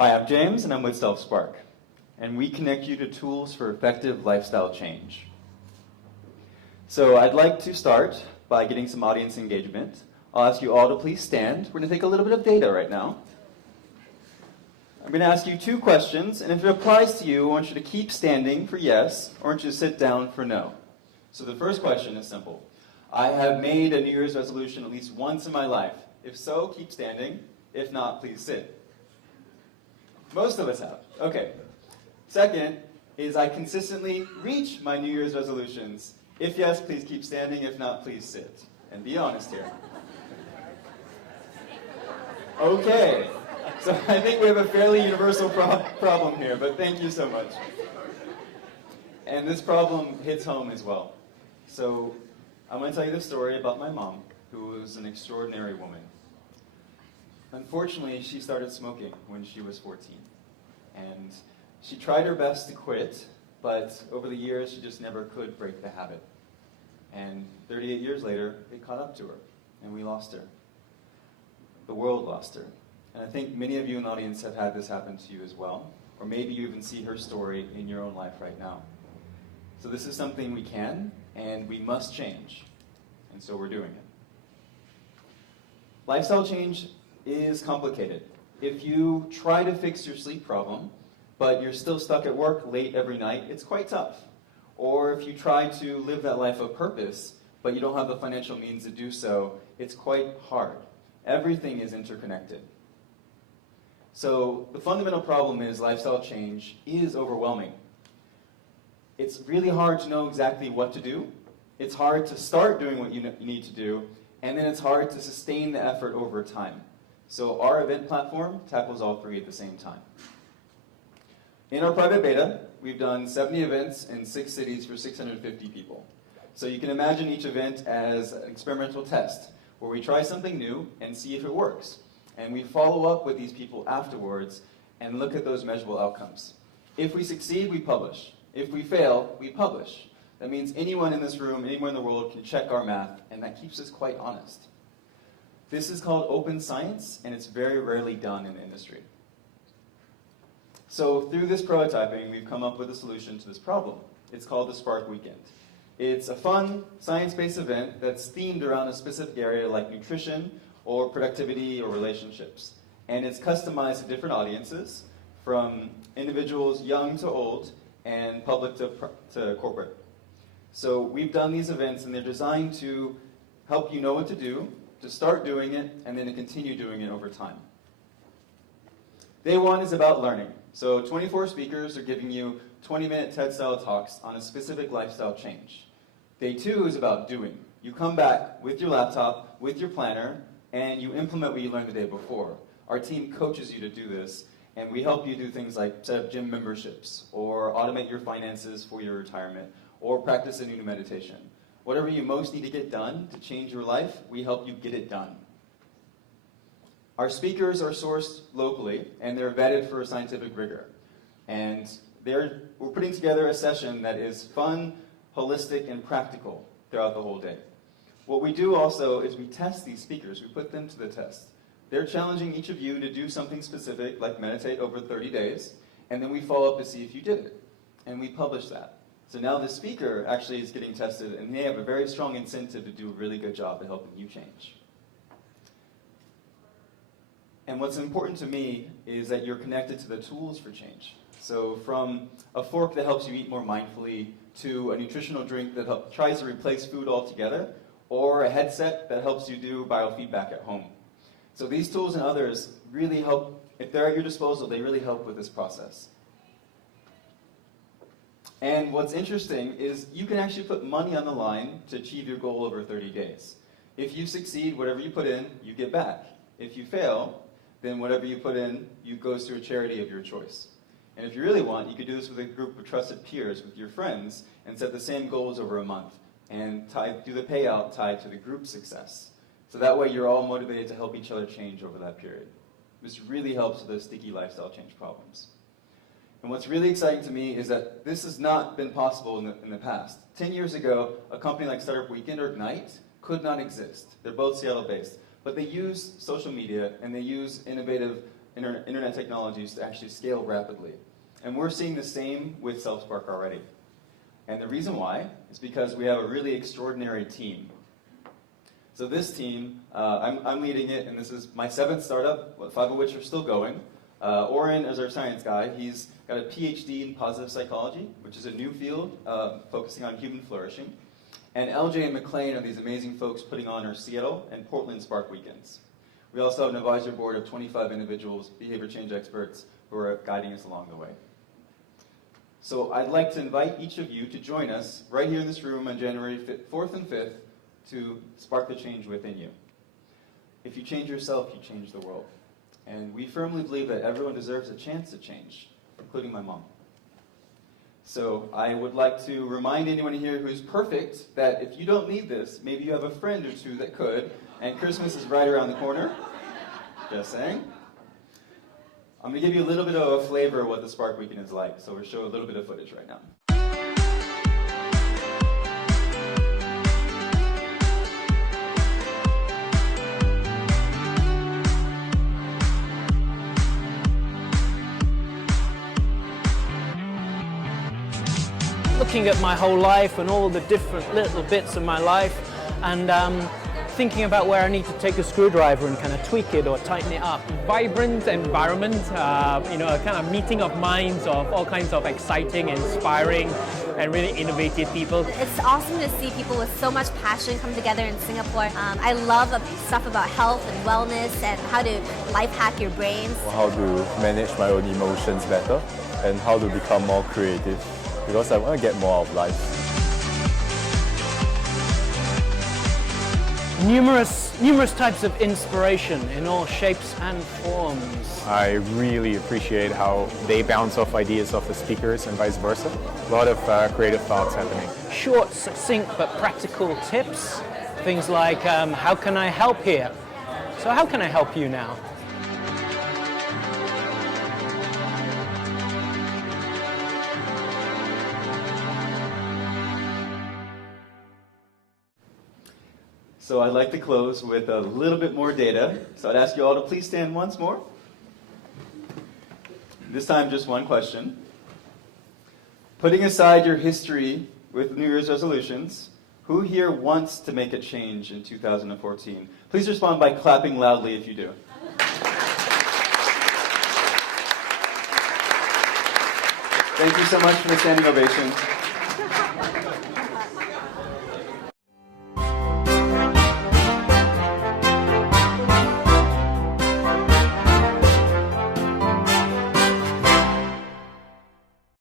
Hi, I'm James, and I'm with SelfSpark, and we connect you to tools for effective lifestyle change. So I'd like to start by getting some audience engagement. I'll ask you all to please stand. We're going to take a little bit of data right now. I'm going to ask you 2 questions, and if it applies to you, I want you to keep standing for yes, or I want you to sit down for no. So the first question is simple. I have made a New Year's resolution at least once in my life. If so, keep standing. If not, please sit. Most of us have. Okay. Second is I consistently reach my New Year's resolutions. If yes, please keep standing. If not, please sit. And be honest here. Okay. So I think we have a fairly universal problem here, but thank you so much. And this problem hits home as well. So I'm going to tell you the story about my mom, who was an extraordinary woman. Unfortunately, she started smoking when she was 14. And she tried her best to quit, but over the years, she just never could break the habit. And 38 years later, it caught up to her, and we lost her. The world lost her. And I think many of you in the audience have had this happen to you as well, or maybe you even see her story in your own life right now. So this is something we can, and we must change. And so we're doing it. Lifestyle change is complicated. If you try to fix your sleep problem, but you're still stuck at work late every night, it's quite tough. Or if you try to live that life of purpose, but you don't have the financial means to do so, it's quite hard. Everything is interconnected. So the fundamental problem is lifestyle change is overwhelming. It's really hard to know exactly what to do. It's hard to start doing what you need to do, and then it's hard to sustain the effort over time. So our event platform tackles all 3 at the same time. In our private beta, we've done 70 events in 6 cities for 650 people. So you can imagine each event as an experimental test, where we try something new and see if it works. And we follow up with these people afterwards and look at those measurable outcomes. If we succeed, we publish. If we fail, we publish. That means anyone in this room, anywhere in the world can check our math, and that keeps us quite honest. This is called open science, and it's very rarely done in the industry. So through this prototyping, we've come up with a solution to this problem. It's called the Spark Weekend. It's a fun, science-based event that's themed around a specific area like nutrition, or productivity, or relationships. And it's customized to different audiences, from individuals young to old, and public to corporate. So we've done these events, and they're designed to help you know what to do, to start doing it, and then to continue doing it over time. Day 1 is about learning. So 24 speakers are giving you 20-minute TED-style talks on a specific lifestyle change. Day 2 is about doing. You come back with your laptop, with your planner, and you implement what you learned the day before. Our team coaches you to do this, and we help you do things like set up gym memberships, or automate your finances for your retirement, or practice a new meditation. Whatever you most need to get done to change your life, we help you get it done. Our speakers are sourced locally, and they're vetted for scientific rigor. And we're putting together a session that is fun, holistic, and practical throughout the whole day. What we do also is we test these speakers. We put them to the test. They're challenging each of you to do something specific, like meditate over 30 days, and then we follow up to see if you did it. And we publish that. So now the speaker actually is getting tested, and they have a very strong incentive to do a really good job at helping you change. And what's important to me is that you're connected to the tools for change. So from a fork that helps you eat more mindfully, to a nutritional drink that tries to replace food altogether, or a headset that helps you do biofeedback at home. So these tools and others really help. If they're at your disposal, they really help with this process. And what's interesting is you can actually put money on the line to achieve your goal over 30 days. If you succeed, whatever you put in, you get back. If you fail, then whatever you put in, goes to a charity of your choice. And if you really want, you could do this with a group of trusted peers, with your friends, and set the same goals over a month, and do the payout tied to the group success. So that way you're all motivated to help each other change over that period. This really helps with those sticky lifestyle change problems. And what's really exciting to me is that this has not been possible in the past. 10 years ago, a company like Startup Weekend or Ignite could not exist. They're both Seattle-based. But they use social media, and they use innovative internet technologies to actually scale rapidly. And we're seeing the same with Self-Spark already. And the reason why is because we have a really extraordinary team. So this team, I'm leading it, and this is my 7th startup, 5 of which are still going. Oren is our science guy. He's got a PhD in positive psychology, which is a new field focusing on human flourishing. And LJ and McLean are these amazing folks putting on our Seattle and Portland Spark weekends. We also have an advisory board of 25 individuals, behavior change experts, who are guiding us along the way. So I'd like to invite each of you to join us right here in this room on January 4th and 5th to spark the change within you. If you change yourself, you change the world. And we firmly believe that everyone deserves a chance to change, including my mom. So I would like to remind anyone here who's perfect that if you don't need this, maybe you have a friend or two that could, and Christmas is right around the corner. Just saying. I'm going to give you a little bit of a flavor of what the Spark Weekend is like, so we'll show a little bit of footage right now. Looking at my whole life and all the different little bits of my life, and thinking about where I need to take a screwdriver and kind of tweak it or tighten it up. Vibrant environment, a kind of meeting of minds of all kinds of exciting, inspiring, and really innovative people. It's awesome to see people with so much passion come together in Singapore. I love stuff about health and wellness and how to life hack your brains. How to manage my own emotions better and how to become more creative, because I want to get more out of life. Numerous types of inspiration in all shapes and forms. I really appreciate how they bounce off ideas of the speakers and vice versa. A lot of creative thoughts happening. Short, succinct but practical tips. Things like, how can I help here? So how can I help you now? So I'd like to close with a little bit more data. So I'd ask you all to please stand once more. This time just one question. Putting aside your history with New Year's resolutions, who here wants to make a change in 2014? Please respond by clapping loudly if you do. Thank you so much for the standing ovation.